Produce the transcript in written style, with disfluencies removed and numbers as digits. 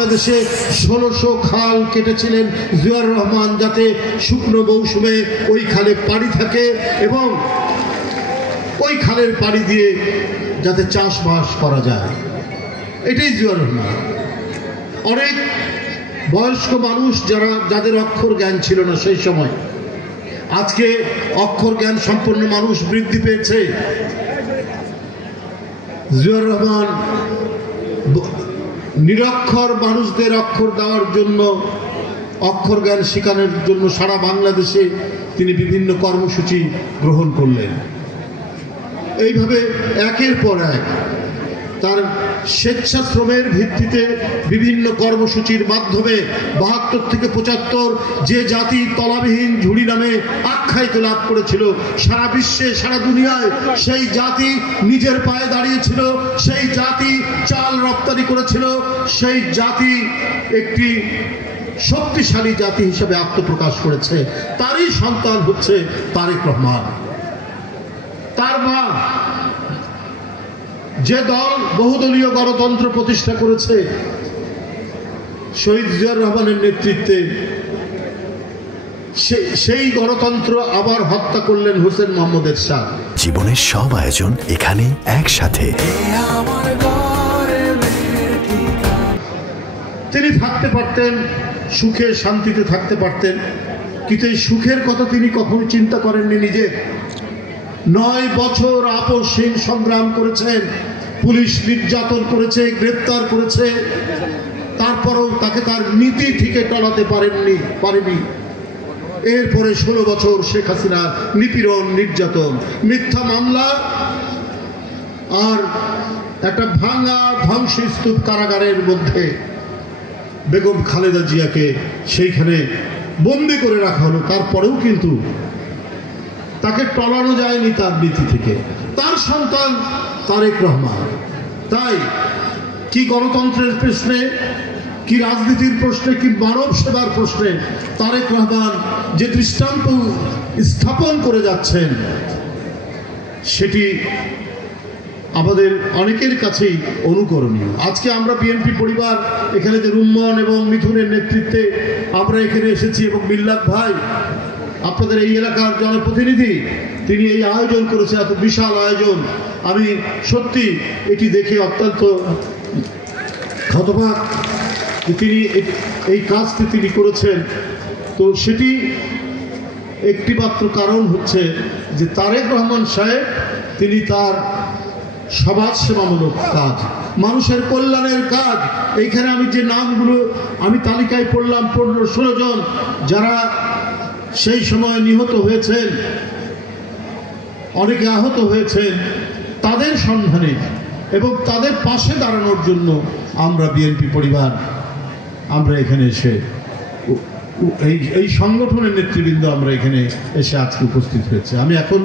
বাংলাদেশে ১৬০০ খাল কেটেছিলেন জিয়াউর রহমান, যাতে শুকনো মৌসুমে ওই খালে পানি থাকে এবং ওই খালের পানি দিয়ে যাতে চাষবাস করা যায়। এটাই জিয়াউর রহমান। অনেক বয়স্ক মানুষ যাদের অক্ষর জ্ঞান ছিল না সেই সময়, আজকে অক্ষর জ্ঞান সম্পন্ন মানুষ বৃদ্ধি পেয়েছে। জিয়াউর রহমান নিরক্ষর মানুষদের অক্ষর দেওয়ার জন্য, অক্ষর জ্ঞান শেখানোর জন্য সারা বাংলাদেশে তিনি বিভিন্ন কর্মসূচি গ্রহণ করলেন। এইভাবে একের পর এক তার স্বেচ্ছাশ্রমের ভিত্তিতে বিভিন্ন কর্মসূচির মাধ্যমে ৭২ থেকে ৭৫ যে জাতি তলাবিহীন ঝুড়ি নামে আখ্যায়িত লাভ করেছিল, সারা বিশ্বে সারা দুনিয়ায় সেই জাতি নিজের পায়ে দাঁড়িয়েছিল, সেই জাতি চাল রপ্তানি করেছিল, সেই জাতি একটি শক্তিশালী জাতি হিসেবে আত্মপ্রকাশ করেছে। তারই সন্তান হচ্ছে তারেক রহমান। তার মা যে দল বহুদলীয় গণতন্ত্র প্রতিষ্ঠা করেছে, শহীদ জিয়াউর রহমানের নেতৃত্বে, সেই গণতন্ত্র আবার হত্যা করলেন হোসেন মোহাম্মদ এরশাদ। জীবনের সব আয়োজন এখানে একসাথে। তিনি থাকতে পারতেন, সুখে শান্তিতে থাকতে পারতেন, কিন্তু এই সুখের কথা তিনি কখনো চিন্তা করেননি নিজে। ৯ বছর আপসহীন সংগ্রাম করেছেন, পুলিশ নির্যাতন করেছে, গ্রেপ্তার করেছে, তারপরেও তাকে তার নীতি থেকে টলাতে পারেনি। এরপরে ১৬ বছর শেখ হাসিনা নিপীড়ন, নির্যাতন, মিথ্যা মামলা আর একটা ভাঙা ধ্বংসস্তূপ কারাগারের মধ্যে বেগম খালেদা জিয়াকে সেইখানে বন্দি করে রাখা হলো। তারপরেও কিন্তু তাকে টলানো যায়নি তার নীতি থেকে। তার সন্তান তারেক রহমান। তাই কি গণতন্ত্রের প্রশ্নে, কি রাজনীতির প্রশ্নে, কি মানব সেবার প্রশ্নে তারেক রহমান যে দৃষ্টান্ত স্থাপন করে যাচ্ছেন, সেটি আমাদের অনেকের কাছেই অনুকরণীয়। আজকে আমরা বিএনপি পরিবার এখানে যে রুম্মন এবং মিথুনের নেতৃত্বে আমরা এখানে এসেছি, এবং মিল্লাত ভাই আপনাদের এই এলাকার জনপ্রতিনিধি, তিনি এই আয়োজন করেছে, এত বিশাল আয়োজন। আমি সত্যি এটি দেখে অত্যন্ত হতবাক তিনি এই কাজটি তিনি করেছেন। তো সেটি একটি মাত্র কারণ হচ্ছে যে তারেক রহমান সাহেব তিনি তার সমাজ সেবামূলক কাজ, মানুষের কল্যাণের কাজ, এইখানে আমি যে নামগুলো আমি তালিকায় পড়লাম ১৫-১৬ জন যারা সেই সময় নিহত হয়েছেন, অনেকে আহত হয়েছেন, তাদের সন্ধানে এবং তাদের পাশে দাঁড়ানোর জন্য আমরা বিএনপি পরিবার আমরা এখানে এসে এই সংগঠনের নেতৃবৃন্দ আমরা এখানে এসে আজকে উপস্থিত হয়েছে। আমি এখন